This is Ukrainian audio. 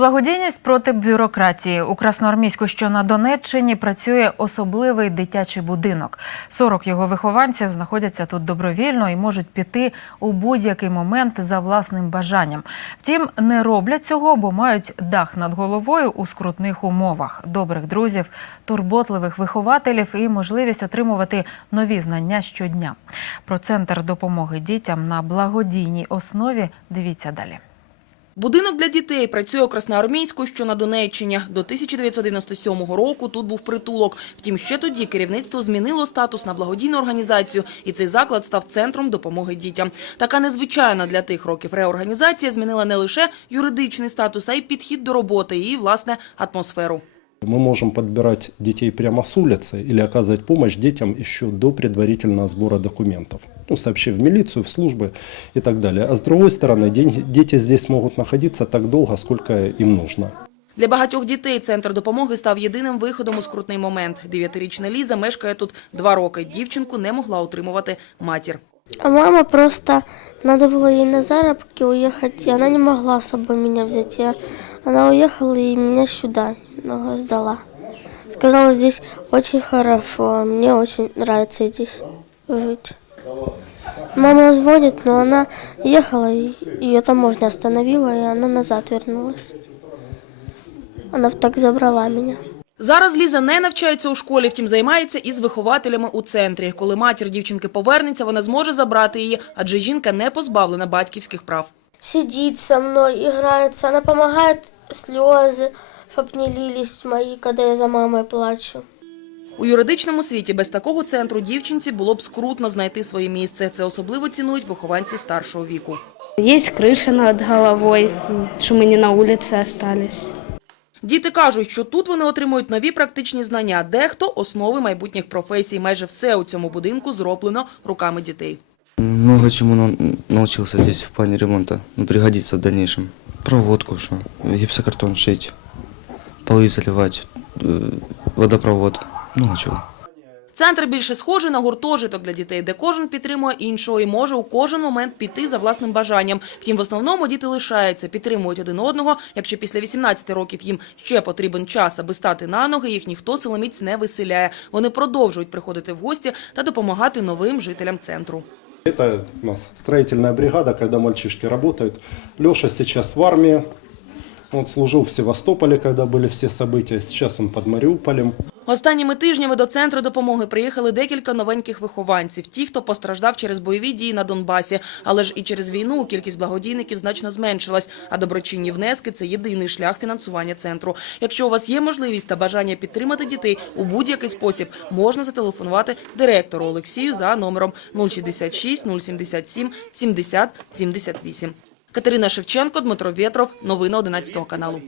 Благодійність проти бюрократії у Красноармійську, що на Донеччині, працює особливий дитячий будинок. 40 його вихованців знаходяться тут добровільно і можуть піти у будь-який момент за власним бажанням. Втім, не роблять цього, бо мають дах над головою у скрутних умовах, добрих друзів, турботливих вихователів і можливість отримувати нові знання щодня. Про центр допомоги дітям на благодійній основі дивіться далі. Будинок для дітей працює у Красноармійську, що на Донеччині. До 1997 року тут був притулок. Втім, ще тоді керівництво змінило статус на благодійну організацію, і цей заклад став центром допомоги дітям. Така незвичайна для тих років реорганізація змінила не лише юридичний статус, а й підхід до роботи і, власне, атмосферу. Мы можем подбирать детей прямо с улицы или оказывать помощь детям еще до предварительного сбора документов. Ну, сообщив в милицию, в службы и так далее. А с другой стороны, деньги- дети здесь могут находиться так долго, сколько им нужно. Для багатьох дітей центр допомоги став єдиним виходом у скрутний момент. Дев'ятирічна Ліза мешкає тут два роки. Дівчинку не могла утримувати матір. А мама просто, надо было ей на заработки уехать, и она не могла с собой меня взять. Я, она уехала и меня сюда немного сдала. Сказала, здесь очень хорошо, мне очень нравится здесь жить. Мама звонит, но она ехала, и ее таможня остановила, и она назад вернулась. Она так забрала меня. Зараз Ліза не навчається у школі, втім займається із вихователями у центрі. Коли матір дівчинки повернеться, вона зможе забрати її, адже жінка не позбавлена батьківських прав. Сидит со мной, играется, она помогает слезы, чтоб не лились мои, когда я за мамой плачу. У юридичному світі без такого центру дівчинці було б скрутно знайти своє місце. Це особливо цінують вихованці старшого віку. Есть крыша над головой, м, что мы не на улице остались. Діти кажуть, що тут вони отримують нові практичні знання, дехто основи майбутніх професій. Майже все у цьому будинку зроблено руками дітей. Много чему на- научился здесь в плане ремонта. Ну, Пригодится в дальнейшем. Проводку, что, гипсокартон шить, полы заливать, э, водопровод, много чего. Центр більше схожий на гуртожиток для дітей, де кожен підтримує іншого і може у кожен момент піти за власним бажанням. Втім, в основному діти лишаються, підтримують один одного. Якщо після 18 років їм ще потрібен час, аби стати на ноги, їх ніхто силоміць не виселяє. Вони продовжують приходити в гості та допомагати новим жителям центру. Это у нас строительная бригада, когда мальчишки работают. Леша сейчас в армии. Он служил в Севастополе, когда были все события. Сейчас он под Мариуполем. Останніми тижнями до центру допомоги приїхали декілька новеньких вихованців. Ті, хто постраждав через бойові дії на Донбасі, але ж і через війну кількість благодійників значно зменшилась. А доброчинні внески це єдиний шлях фінансування центру. Якщо у вас є можливість та бажання підтримати дітей у будь-який спосіб, можна зателефонувати директору Олексію за номером 066 077 70 78. Катерина Шевченко, Дмитро Вєтров. Новини 11 каналу.